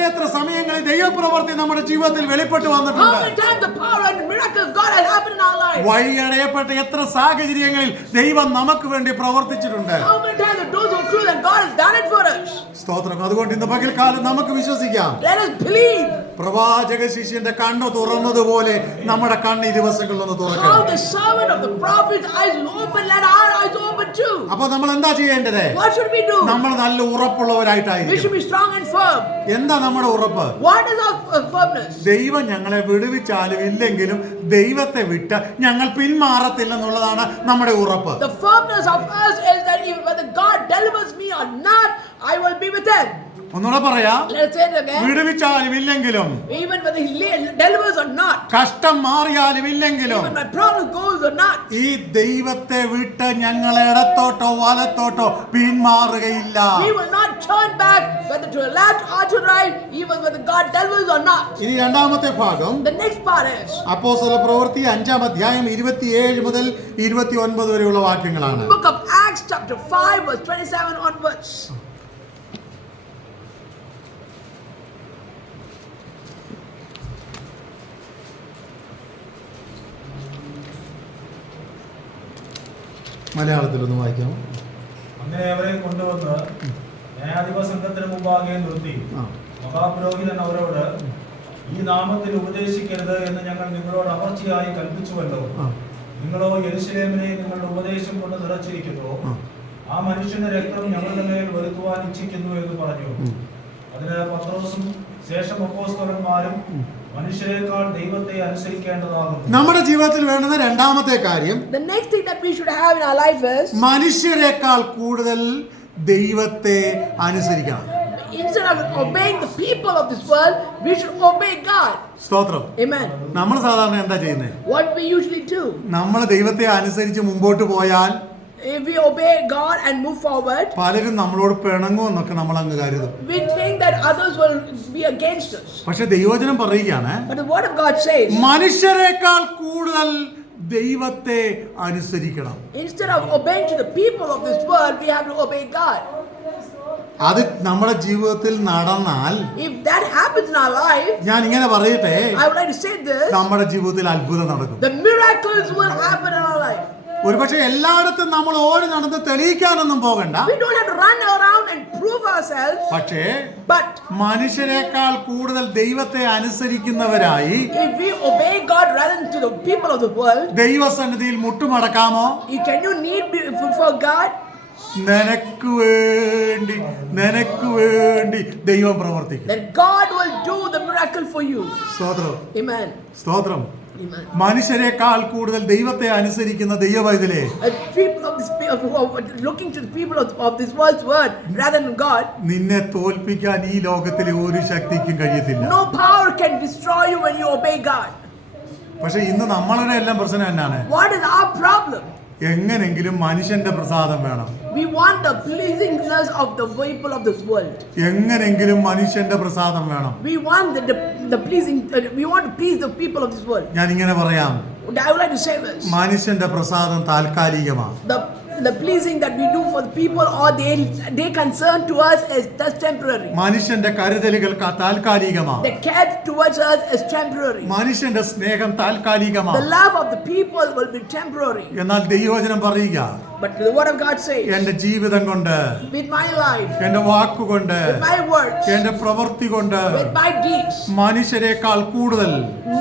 എത്ര സമയങ്ങളിൽ ദൈവപ്രവൃത്തി നമ്മുടെ ജീവിതത്തിൽ വെളിപ്പെട്ടു How വന്നിട്ടുണ്ട്. many times the power and miracles God has happened in our life? വഴിയടയപ്പെട്ട എത്ര സാഹചര്യങ്ങളിൽ ദൈവം നമുക്ക് വേണ്ടി പ്രവർത്തിച്ചിട്ടുണ്ട്. How many times the doors were closed and God has done it for us? സ്തോത്രം. അതുകൊണ്ട് ഇന്ന് പകൽക്കാലം നമുക്ക് വിശ്വസിക്കാം, Let us believe പ്രവാചക ശിഷ്യന്റെ കണ്ണ് തുറന്നതുപോലെ നമ്മുടെ കണ്ണ് ഈ ദിവസങ്ങളിൽ ഒന്ന് how തുറക്കണം. the servant of the prophet's eyes will open, let our eyes open too. അപ്പൊ നമ്മൾ എന്താ ചെയ്യേണ്ടത്? What should we do? നമ്മൾ നല്ല We ഉറപ്പുള്ളവരായിട്ടായിരിക്കും. should be strong and firm. എന്താ നമ്മുടെ ഉറപ്പ്? What is our firmness? ദൈവം ഞങ്ങളെ വിടുവിച്ചാലും ഇല്ലെങ്കിലും ദൈവത്തെ വിട്ട് ഞങ്ങൾ പിന്മാറത്തില്ലെന്നുള്ളതാണ് നമ്മുടെ ഉറപ്പ്. The firmness of us is that even whether God delivers me or not, I will be with Him. ഒന്നുകൂടെ പറയാം, Let's say it again. വിടുവിച്ചാലും ഇല്ലെങ്കിലും, Even whether He delivers or not, കഷ്ടം മാറിയാലും ഇല്ലെങ്കിലും, even my problem goes or not, ഈ ദൈവത്തെ വിട്ട് ഞങ്ങൾ ഇടത്തോട്ടോ വലത്തോട്ടോ പിന്മാറുകയില്ല. we will not turn back whether to the left or to the right, even whether God delivers or not. ഇനി രണ്ടാമത്തെ ഭാഗം The next part is അപ്പോസ്തല പ്രവൃത്തി 5-ാം അധ്യായം 27 മുതൽ 29 വരെയുള്ള വാക്യങ്ങളാണ്. Book of Acts chapter 5 verse 27 onwards. മലയാളത്തിലൊന്ന് വായിക്കാമോ? അങ്ങനെ അവരെ കൊണ്ടുവന്ന് ന്യായാധിപ സംഘത്തിന് മുമ്പാകെ നിർത്തി മഹാപുരോഹിതൻ അവരോട്, ഈ നാമത്തിൽ ഉപദേശിക്കരുത് എന്ന് ഞങ്ങൾ നിങ്ങളോട് അമർച്ചയായി കൽപ്പിച്ചുവല്ലോ. നിങ്ങളോ യെരൂശലേമിനെ നിങ്ങളുടെ ഉപദേശം കൊണ്ട് നിറച്ചിരിക്കുന്നു. ആ മനുഷ്യന്റെ രക്തം ഞങ്ങളുടെ മേൽ വരുത്തുവാൻ ഇച്ഛിക്കുന്നു എന്ന് പറഞ്ഞു. അതിന് പത്രോസും ശേഷം അപ്പോസ്തലന്മാരും മനുഷ്യരെക്കാൾ ദൈവത്തെ അനുസരിക്കേണ്ടതാകുന്നു. നമ്മുടെ ജീവിതത്തിൽ വേണ്ടുന്ന രണ്ടാമത്തെ കാര്യം, The next thing that we should have in our life is മനുഷ്യരെക്കാൾ കൂടുതൽ ദൈവത്തെ അനുസരിക്കണം. instead of obeying the people of this world, we should obey God. സ്തോത്രം. Amen. നമ്മൾ സാധാരണ എന്താ ചെയ്യുന്നത്? What we usually do, നമ്മൾ ദൈവത്തെ അനുസരിച്ച് മുമ്പോട്ട് പോയാൽ if we obey God and move forward, പലരും നമ്മളോട് പിണങ്ങുമെന്നൊക്കെ നമ്മൾ അങ്ങ് കരുതും. we think that others will be against us. പക്ഷെ ദൈവവചനം പറയുകയാണ്, But the word of God says, മനുഷ്യരെക്കാൾ കൂടുതൽ ദൈവത്തെ അനുസരിക്കണം. instead of obeying to the people of this world, we have to obey God. അത് നമ്മുടെ ജീവിതത്തിൽ നടന്നാൽ, If that happens in our life, ഞാൻ ഇങ്ങനെ പറയട്ടെ, I would like to say this, നമ്മുടെ ജീവിതത്തിൽ അത്ഭുതം നടക്കും. the miracles will happen in our life. ഒരുപക്ഷെ എല്ലായിടത്തും നമ്മൾ ഓടി നടന്ന് തെളിയിക്കാനൊന്നും പോകണ്ട. We don't have to run around and prove ourselves, പക്ഷേ but മനുഷ്യരെക്കാൾ കൂടുതൽ ദൈവത്തെ അനുസരിക്കുന്നവരായി if we obey God rather than to the people of the world, ദൈവസന്നിധിയിൽ മുട്ടുമടക്കാമോ? can you need for God? നിനക്ക് വേണ്ടി ദൈവം പ്രവർത്തിക്കും. Then God will do the miracle for you. സ്തോത്രം. Amen. സ്തോത്രം. Amen. മനുഷ്യരെക്കാൾ കൂടുതൽ ദൈവത്തെ അനുസരിക്കുന്ന ദൈവവൈതലേ, People of this, looking to the people of this world's word rather than God, നിന്നെ തോൽപ്പിക്കാൻ ഈ ലോകത്തിലെ ഒരു ശക്തിക്കും കഴിയത്തില്ല. no power can destroy you when you obey God. പക്ഷെ ഇന്ന് നമ്മളുടെ എല്ലാം പ്രശ്നം എന്നാണ്? What is our problem? എങ്ങനെങ്കിലും മനുഷ്യന്റെ പ്രസാദം വേണം. We want the pleasingness of the people of this world. എങ്ങനെങ്കിലും മനുഷ്യന്റെ പ്രസാദം വേണം. We want the pleasing. We want to please the people of this world. ഞാൻ ഇങ്ങനെ പറയാം, I would like to say this. മനുഷ്യന്റെ പ്രസാദം താൽക്കാലികമാണ്. The pleasing that we do for the people, or they concern to us, is just temporary. മനുഷ്യന്റെ കരുതലുകൾ താൽക്കാലികമാണ്. The care towards us is temporary. മനുഷ്യന്റെ സ്നേഹം The താൽക്കാലികമാണ്. love of the people will be temporary. എന്നാൽ ദൈവവചനം പറയുക, But the word of God says, എന്റെ ജീവിതം കൊണ്ട്, with my life, എന്റെ വാക്കുകൊണ്ട്, with my words, എന്റെ പ്രവൃത്തി കൊണ്ട് with my deeds, മനുഷ്യരെക്കാൾ കൂടുതൽ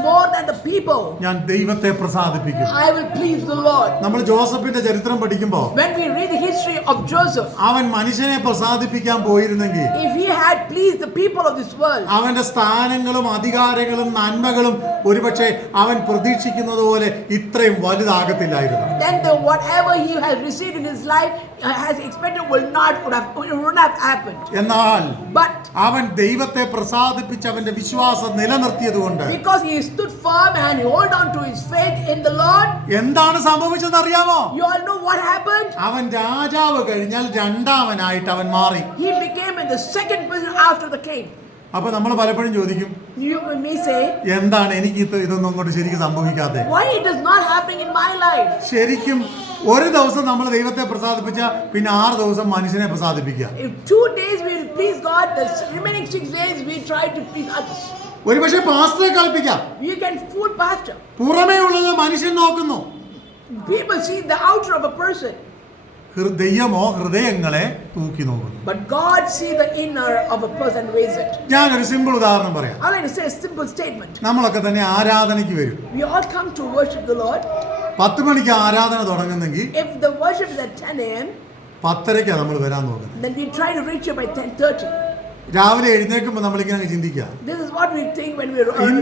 more than the people, ഞാൻ ദൈവത്തെ പ്രസാദിപ്പിക്കും. I will please the Lord. നമ്മൾ ജോസഫിന്റെ ചരിത്രം പഠിക്കുമ്പോൾ When we read the history of Joseph, അവൻ മനുഷ്യനെ പ്രസാദിപ്പിക്കാൻ പോയിരുന്നെങ്കിൽ if he had pleased the people of this world, അവന്റെ സ്ഥാനങ്ങളും അധികാരങ്ങളും നന്മകളും ഒരുപക്ഷെ അവൻ പ്രതീക്ഷിക്കുന്നത് പോലെ ഇത്രയും വലുതാകത്തില്ലായിരുന്നു. then whatever he has received in his life, has expected, would have happened. എന്നാൽ But അവൻ ദൈവത്തെ പ്രസാദിപ്പിച്ച് അവന്റെ വിശ്വാസം നിലനിർത്തിയത് കൊണ്ട് because he stood firm and he hold on to his faith in the Lord, എന്താണ് സംഭവിച്ചതെന്ന് അറിയാമോ? you all know what happened. അവൻ രാജാവ് കഴിഞ്ഞാൽ രണ്ടാമനായിട്ട് അവൻ മാറി. He became in the second position after the king. അപ്പൊ നമ്മൾ പലപ്പോഴും ചോദിക്കും, You may say, എന്താണ് എനിക്ക് ഇതൊന്നും അങ്ങോട്ട് ശരിക്കും സംഭവിക്കാതെ? why it is not happening in my life? ശരിക്കും ഒരു ദിവസം നമ്മൾ ദൈവത്തെ പ്രസാദിപ്പിച്ച പിന്നെ 6 ദിവസം മനുഷ്യനെ പ്രസാദിപ്പിക്കുക. If 2 days we will please God, the remaining 6 days we try to please others. ഒരുപക്ഷെ പാസ്റ്ററെ കളിപ്പിക്കാം. You can fool pastor. പുറമേ ഉള്ളത് മനുഷ്യൻ നോക്കുന്നു. People see the outer of a person, ദൈവമോ ഹൃദയങ്ങളെ തൂക്കി നോക്കുന്നു. but God see the inner of a person, weighs it. ഞാനൊരു സിമ്പിൾ ഉദാഹരണം പറയാം. I like to say a simple statement. നമ്മളൊക്കെ തന്നെ ആരാധനയ്ക്ക് വരും. We all come to worship the Lord. 10 മണിക്ക് ആരാധന തുടങ്ങുന്നെങ്കിൽ If the worship is at 10 a.m., 10:30 നമ്മൾ വരാൻ നോക്കുന്നത്. then we try to reach here by 10:30. രാവിലെ എഴുന്നേൽക്കുമ്പോൾ നമ്മളിങ്ങനെ ചിന്തിക്കുക, This is what we think when we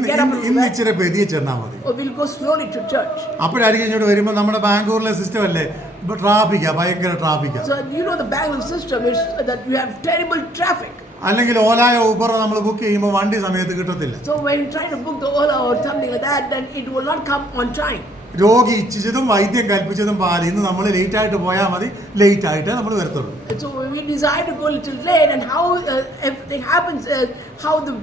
get up and ഇന്ന് ഇച്ചിരി പെതിയെ ചെന്നാൽ മതി. or we'll go slowly to church. അപ്പോഴായിരിക്കും ഇങ്ങോട്ട് വരുമ്പോൾ നമ്മുടെ ബാംഗ്ലൂരിലെ സിസ്റ്റം അല്ലേ, ഇപ്പൊ ട്രാഫിക്കാ, ഭയങ്കര ട്രാഫിക്കാ. So you know the Bangalore system is that you have terrible traffic. അല്ലെങ്കിൽ ഓലായോ ഊബറോ നമ്മൾ ബുക്ക് ചെയ്യുമ്പോൾ വണ്ടി സമയത്ത് കിട്ടത്തില്ല. So when you try to book the Ola or something like that, then it will not come on time. രോഗി ഇച്ഛിച്ചതും വൈദ്യം കൽപ്പിച്ചതും പാല്. ഇന്ന് നമ്മൾ ലേറ്റ് ആയിട്ട് പോയാൽ മതി, ലേറ്റ് ആയിട്ടേ നമ്മൾ വരത്തുള്ളൂ. And so we decide to go a little late, and how everything happens is how the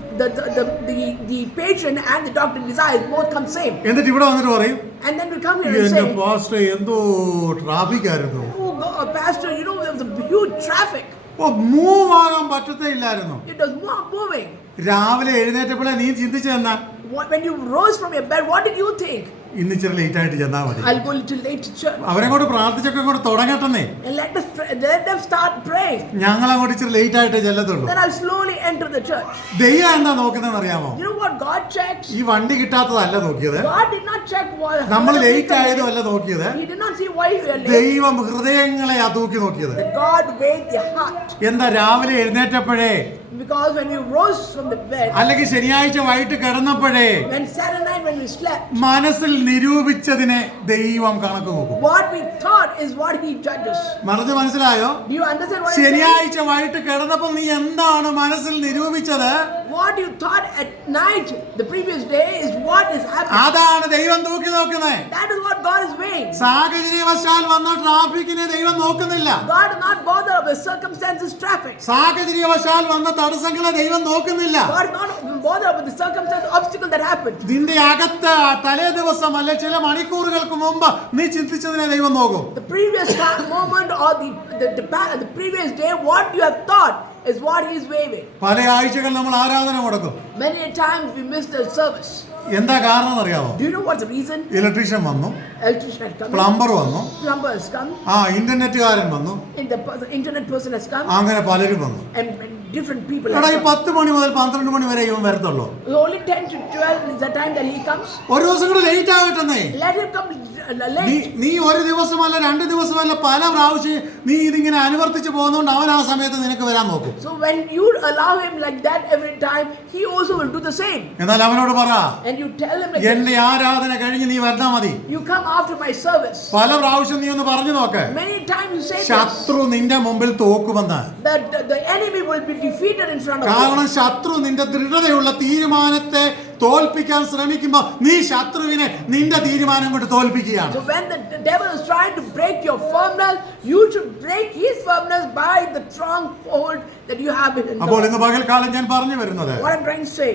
patient and the doctor desires both come same. എന്നിട്ട് ഇവിടെ വന്നിട്ട് പറയും, And then we come here and എന്റെ say, pastor എന്തോ traffic ആയിരുന്നു, oh pastor, you know there was a huge traffic. Move ആകാൻ പറ്റത്തേ ഇല്ലായിരുന്നു. It was more moving. രാവിലെ എഴുന്നേറ്റപ്പോഴേ നീ ചിന്തിച്ചെന്നാ, When you rose from your bed, what did you think? ഇന്ന് ഇച്ചിരി late ആയിട്ട് ചെന്നാൽ മതി. I'll go a little late to church. അവരെ കൊണ്ട് പ്രാർത്ഥിച്ചൊക്കെ കൂടെ തുടങ്ങട്ടെന്നേ. And let them start praying. ഞങ്ങൾ അങ്ങോട്ട് ഇച്ചിരി ലേറ്റ് ആയിട്ടേ ചെല്ലത്തുള്ളൂ. Then I'll slowly enter the church. ദൈവം എന്താ നോക്കുന്നതെന്ന് അറിയാമോ? You know what God checks? ഈ വണ്ടി കിട്ടാത്തതല്ല നോക്കിയത്, God did not check why. നമ്മൾ ലേറ്റ് ആയതുമല്ല നോക്കിയത്, He did not see why you are late. ദൈവം ഹൃദയങ്ങളെ തൂക്കി നോക്കിയത്. That God weighed the heart. എന്താ രാവിലെ എഴുന്നേറ്റപ്പോഴേ, Because when you rose from the bed, അല്ലെങ്കിൽ ശനിയാഴ്ച വൈകിട്ട് കിടന്നപ്പോഴേ when Saturday night when we slept, മനസ്സിൽ നിരൂപിച്ചതിനെ ദൈവം കണക്ക് നോക്കും. what we thought is what He judges. മനസ്സ് മനസ്സിലായോ? Do you understand what I'm saying? ശനിയാഴ്ച വൈകിട്ട് കിടന്നപ്പോൾ നീ എന്താണ് മനസ്സിൽ നിരൂപിച്ചത്, What you thought at night the previous day is what is happening. അതാണ് ദൈവം തൂക്കി നോക്കുന്നത്. That is what God is weighing. സാഹചര്യവശാൽ വന്ന ട്രാഫിക്കിനെ ദൈവം നോക്കുന്നില്ല. God is not bothered of the circumstances, traffic. സാഹചര്യവശാൽ വന്ന തടസ്സങ്ങളെ ദൈവം നോക്കുന്നില്ല. God is not bothered with the circumstance, obstacle that happened. നിന്റെ അകത്ത് തലേ ദിവസം അല്ലെ ചില മണിക്കൂറുകൾക്ക് മുമ്പ് നീ ചിന്തിച്ചതിനെ ദൈവം നോക്കും. The previous moment or the previous day, what you have thought is what He is weighing. പല ആഴ്ചകൾ നമ്മൾ ആരാധന മുടക്കും. Many a times we miss the service. എന്താ കാരണം അറിയാമോ? Do you know what's the reason? Electrician വന്നു, Electrician has come. പ്ലംബർ വന്നു, Plumber has come. ഇന്റർനെറ്റുകാരൻ വന്നു, The internet person has come. അങ്ങനെ പലരും വന്നു. And different people എടാ, have ഈ come. 10 മണി മുതൽ 12 മണി വരെ ഇവൻ വരത്തുള്ളൂ. Only 10 to 12 is the time that he comes. ഒരു ദിവസം കൂടെ late ആകട്ടെന്നേ. Let him come late. നീ ഒരു ദിവസമല്ല 2 ദിവസമല്ല പല പ്രാവശ്യം നീ ഇതിങ്ങനെ അനുവർത്തിച്ച് പോകുന്നതുകൊണ്ട് അവൻ ആ സമയത്ത് നിനക്ക് വരാൻ നോക്കും. So when you allow him like that every time, he also will do the same. എന്നാൽ അവനോട് പറ, And you tell him like എന്റെ ആരാധന കഴിഞ്ഞ് നീ വന്നാ മതി. you come after my service. പല പ്രാവശ്യം നീ ഒന്ന് പറഞ്ഞു നോക്ക്. Many times you say this, ശത്രു നിന്റെ മുമ്പിൽ തോക്കുമെന്ന്. that the enemy will be defeated in front of you. കാരണം ശത്രു നിന്റെ ദൃഢതയുള്ള തീരുമാനത്തെ തോൽപ്പിക്കാൻ ശ്രമിക്കുമ്പോൾ നീ ശത്രുവിനെ നിന്റെ തീരുമാനം കൊണ്ട് തോൽപ്പിക്കുകയാണ്. So when the devil is trying to break your firmness, you should break his firmness by the strong hold that you have in അപ്പോൾ God. ഇന്ന് പകൽക്കാലം ഞാൻ പറഞ്ഞു വരുന്നത്, What I'm trying to say,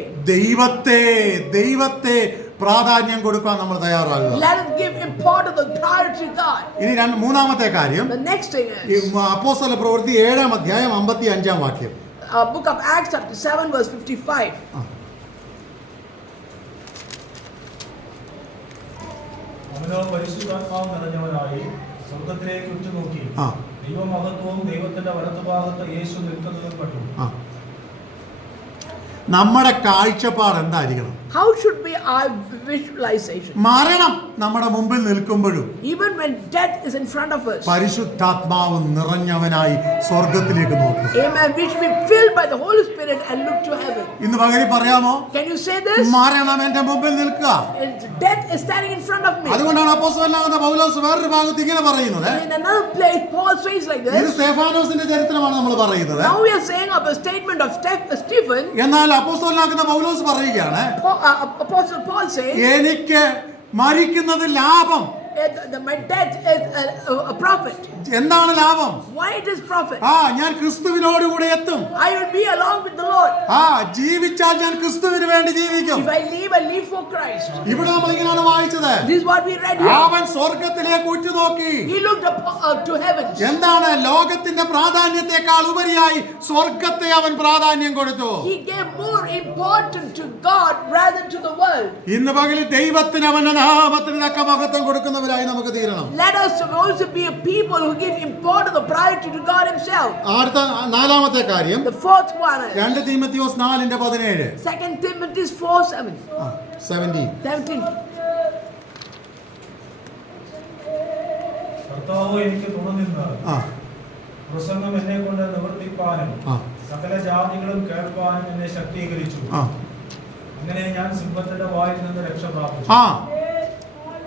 ദൈവത്തെ പ്രാധാന്യം കൊടുക്കാൻ നമ്മൾ തയ്യാറാകുക. let us give importance and priority to God. ഇനി മൂന്നാമത്തെ കാര്യം, The next thing ഈ is അപ്പോസ്തല പ്രവൃത്തി 7-ാം അധ്യായം 55-ാം വാക്യം. book of Acts chapter 7 verse 55. അവനോ പരിശുദ്ധാത്മാവ് നിറഞ്ഞവനായി സ്വർഗത്തിലേക്ക് ഉറ്റുനോക്കി ദൈവമഹത്വവും ദൈവത്തിന്റെ വലത്തുഭാഗത്ത് യേശു നിൽക്കുന്നതും കണ്ടു. നമ്മുടെ കാഴ്ചപ്പാട് എന്തായിരിക്കണം? How should be our visualization? മരണം നമ്മുടെ മുമ്പിൽ നിൽക്കുമ്പോഴും Even when death is in front of us, പരിശുദ്ധാത്മാവ് നിറഞ്ഞവനായി സ്വർഗത്തിലേക്ക് നോക്കും. amen, we should be filled by the Holy Spirit and look to heaven. ഇന്ന് പകരം പറയാമോ? Can you say this? മരണം എന്റെ മുമ്പിൽ നിൽക്കുക. Death is standing in front of me. അതുകൊണ്ടാണ് അപ്പോസ്തലനാകുന്ന പൗലോസ് വേറൊരു ഭാഗത്ത് ഇങ്ങനെ പറയുന്നത്. In another place, Paul says like ഇത് this. സ്തെഫാനോസിന്റെ ചരിത്രമാണ് നമ്മൾ പറയുന്നത്. Now we are saying of a statement of Stephen. എന്നാൽ അപ്പോസ്തലനാകുന്ന പൗലോസ് പറയുകയാണ്, Apostle Paul says, എനിക്ക് മരിക്കുന്നത് ലാഭം. my death is a profit. എന്താണ് ലാഭം? Why it is profit? ഞാൻ ക്രിസ്തുവിനോട് കൂടെ എത്തും. I will be along with the Lord. ജീവിച്ചാൽ ഞാൻ ക്രിസ്തുവിന് വേണ്ടി ജീവിക്കും. If I live for Christ. ഇവിടെ നമ്മൾ ഇങ്ങനെയാണ് വായിച്ചത്. This is what we read here. അവൻ സ്വർഗ്ഗത്തിലേക്ക് ഉറ്റുനോക്കി. He looked up to heaven. എന്താണ്? ലോകത്തിന്റെ പ്രാധാന്യത്തെക്കാൾ ഉപരിയായി സ്വർഗ്ഗത്തെ അവൻ പ്രാധാന്യം കൊടുത്തു. He gave more importance to God rather than to the world. ഇന്ന് പകലിൽ ദൈവത്തിന് അവന്റെ നാമത്തിന് തക്ക മഹത്വം കൊടുക്കുന്നവരായി നമുക്ക് തീരണം. Let us also be a people who give importance or priority to God Himself. അടുത്ത നാലാമത്തെ കാര്യം, The fourth one is 2 തീമോഥെയോസ് 4:17. 2 Timothy 4:17. 17. കർത്താവ് എനിക്ക് തുണനിന്ന് പ്രസംഗം എന്നെ കൊണ്ട് നിവർത്തിപ്പാനും സകല ജാതികളും കേൾപ്പാനും എന്നെ ശക്തീകരിച്ചു. അങ്ങനെ ഞാൻ സിംഹത്തിന്റെ വായിൽ നിന്ന് രക്ഷ പ്രാപിച്ചു.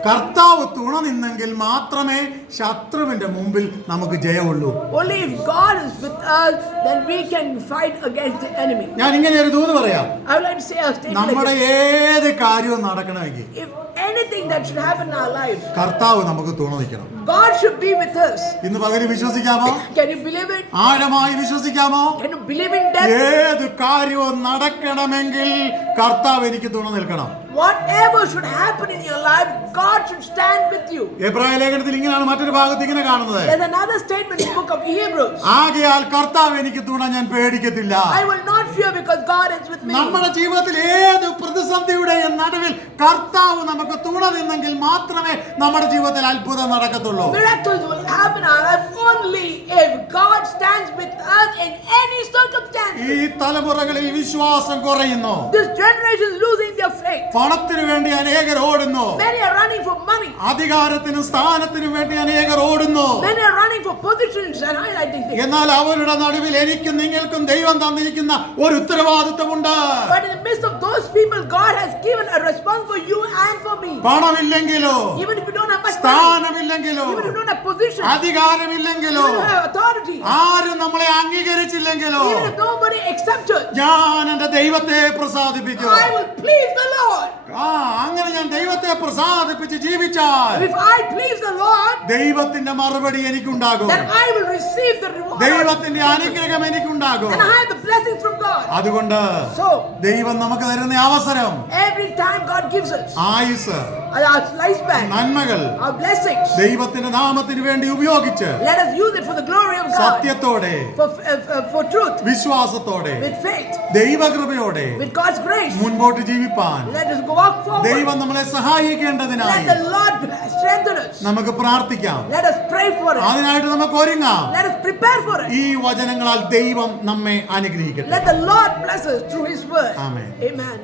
കർത്താവ് തുണ നിന്നെങ്കിൽ മാത്രമേ ശത്രുവിന്റെ മുമ്പിൽ നമുക്ക് ജയമുള്ളൂ. Only if God is with us, then we can fight against the enemy. ഞാൻ ഇങ്ങനെ ഒരു ദൂത് പറയാം. I would like to say a statement നമ്മുടെ like this. ഏത് കാര്യവും നടക്കണമെങ്കിൽ If anything that should happen in our lives, കർത്താവ് നമുക്ക് തുണ നിൽക്കണം. God should be with us. ഇന്ന് പകരം വിശ്വസിക്കാമോ? Can you believe it? ആഴമായി വിശ്വസിക്കാമോ? Can you believe in death? ഏത് കാര്യവും നടക്കണമെങ്കിൽ കർത്താവ് എനിക്ക് തുണ നിൽക്കണം. Whatever should happen in your life, God should stand with you. എബ്രായ ലേഖനത്തിൽ ഇങ്ങനെയാണ് മറ്റൊരു ഭാഗത്ത് ഇങ്ങനെ കാണുന്നത്. There's another statement in the book of Hebrews. ആകയാൽ കർത്താവ് എനിക്ക് തുണ, ഞാൻ പേടിക്കത്തില്ല. I will not fear because God is with me. നമ്മുടെ ജീവിതത്തിൽ ഏത് പ്രതിസന്ധിയുടെയും നടുവിൽ കർത്താവ് നമുക്ക് തുണ നിന്നെങ്കിൽ മാത്രമേ നമ്മുടെ ജീവിതത്തിൽ അത്ഭുതം നടക്കത്തുള്ളൂ. Miracles will happen in our life only if God stands with us in any circumstance. ഈ തലമുറകളിൽ വിശ്വാസം കുറയുന്നു. This generation is losing their faith. പണത്തിനു വേണ്ടി അനേകർ ഓടുന്നു. Many are running for money. അധികാരത്തിനും സ്ഥാനത്തിനും വേണ്ടി അനേകർ ഓടുന്നു. Many are running for positions and highlighting things. എന്നാൽ അവരുടെ നടുവിൽ എനിക്കും നിങ്ങൾക്കും ദൈവം തന്നിരിക്കുന്ന ഒരു ഉത്തരവാദിത്വമുണ്ട്. But in the midst of those people, God has given a response for you and for me. പണമില്ലെങ്കിലോ, Even if you don't have much money, സ്ഥാനമില്ലെങ്കിലോ, even if you don't have position, അധികാരമില്ലെങ്കിലോ, even if you have authority, ആരും നമ്മളെ അംഗീകരിച്ചില്ലെങ്കിലോ, even if nobody accepts us, ഞാൻ എന്റെ ദൈവത്തെ പ്രസാദിപ്പിക്കും. I will please the Lord. അങ്ങനെ ഞാൻ ദൈവത്തെ പ്രസാദിപ്പിച്ച് ജീവിച്ചാൽ If I please the Lord, ദൈവത്തിന്റെ മറുപടി എനിക്കുണ്ടാകും. then I will receive the reward. ദൈവത്തിന്റെ അനുഗ്രഹം എനിക്കുണ്ടാകും. And I have the blessings from God. അതുകൊണ്ട് So, ദൈവം നമുക്ക് തരുന്ന അവസരം, every time God gives us ആയുസ്, our lifespan, നന്മകൾ our blessings, ദൈവത്തിന്റെ നാമത്തിന് വേണ്ടി ഉപയോഗിച്ച് let us use it for the glory of God, സത്യത്തോടെ, for truth, വിശ്വാസത്തോടെ, with faith, ദൈവകൃപയോടെ with God's grace. മുൻപോട്ട് ജീവിപ്പാൻ Let us walk forward. ദൈവം നമ്മളെ സഹായിക്കേണ്ടതിനായി Let the Lord strengthen us. നമുക്ക് പ്രാർത്ഥിക്കാം. Let us pray for it. അതിനായിട്ട് നമുക്ക് ഒരുങ്ങാം. Let us prepare for it. ഈ വചനങ്ങളാൽ ദൈവം നമ്മെ അനുഗ്രഹിക്കട്ടെ. Let the Lord bless us through His word. Amen. Amen.